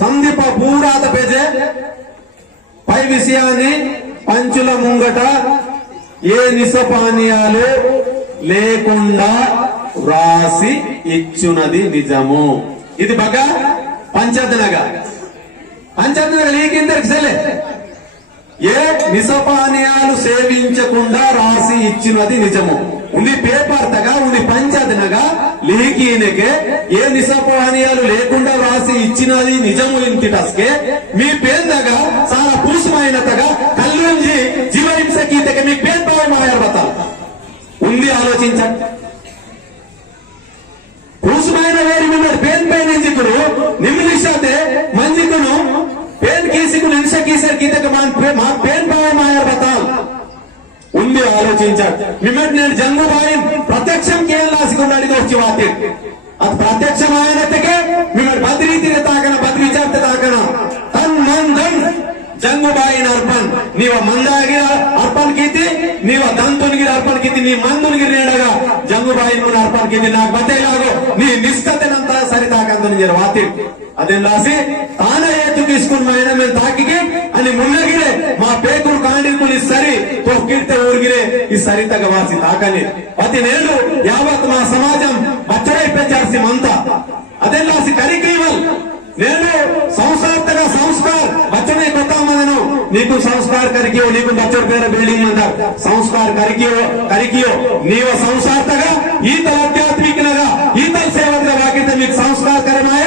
సందీప పూరాత పేజే పై విషయాన్ని పంచుల ముంగట ఏ నిసపానీయాలు లేకుండా రాసి ఇచ్చునది నిజము. ఇది బాగా పంచాయతీనగా లీకిందరికి సెలే ఏ నిసపానీయాలు సేవించకుండా రాసి ఇచ్చినది నిజము. ఉంది పేపర్ తగా ఉంది పంచాయతీనగా లీకీనకే ఏ నిసపానీయాలు లేకుండా రాసి ఇచ్చినది నిజము. ఇంటిటస్కే మీ పేందగా చాలా పురుషమైనతగా కల్లుంజి జీవహింసకీతకి మీ పేరు మాయర్వత ఉంది. ఆలోచించండి. పురుషమైన వేరి మిమ్మల్ని పేన్ పైన ఎంజికుడు నిమ్మిలిషాతే మంజికును పేన్ కీసికు నిమిష కీసర్ గీతకు మా పేన్ బాయ్ మాయర్వత ఉంది. ఆలోచించాడు. మిమ్మల్ని నేను జంగుబాయి ప్రత్యక్షం కేలాసికున్నాడికి వచ్చి వాతే అది ప్రత్యక్షమాయనతకే మిమ్మల్ని బద్రీతిని తాకన బద్రీచార్త తాకన తన్మందం జంగుబాయిన అర్పణ్ నీవ మందాగిర అర్పణ కీతి నీవ దంతునిగిరి అర్పణ కీతి నీ మందునిగిరి నేడగా జంగుబాయి అర్పణ కీతి నాకు బతేలాగో నీ నిష్కతనంత సరి తాకందని వాతి అదే రాసి తాన ఎత్తు తీసుకున్న ఆయన మేము తాకికి అని మున్నగిరే మా పేకులు కాండికుని సరి తో కీర్తి ఊరిగిరే ఈ సరితగ వాసి తాకని అతి నేడు యావత్ మా సమాజం బచ్చడై పెంచాల్సి మంత అదే రాసి కరికీవల్ నేను సంస్కారతగా సంస్కార్ బచ్చనే కొత్తామదను నీకు సంస్కార కరికియో నీకు బచ్చడి పేర బిల్డింగ్ అంటారు సంస్కార కరికియో నీవ సంసారతగా ఈతల ఆధ్యాత్మికనగా ఈతల సేవగా వాకితే మీకు సంస్కారకరమాయ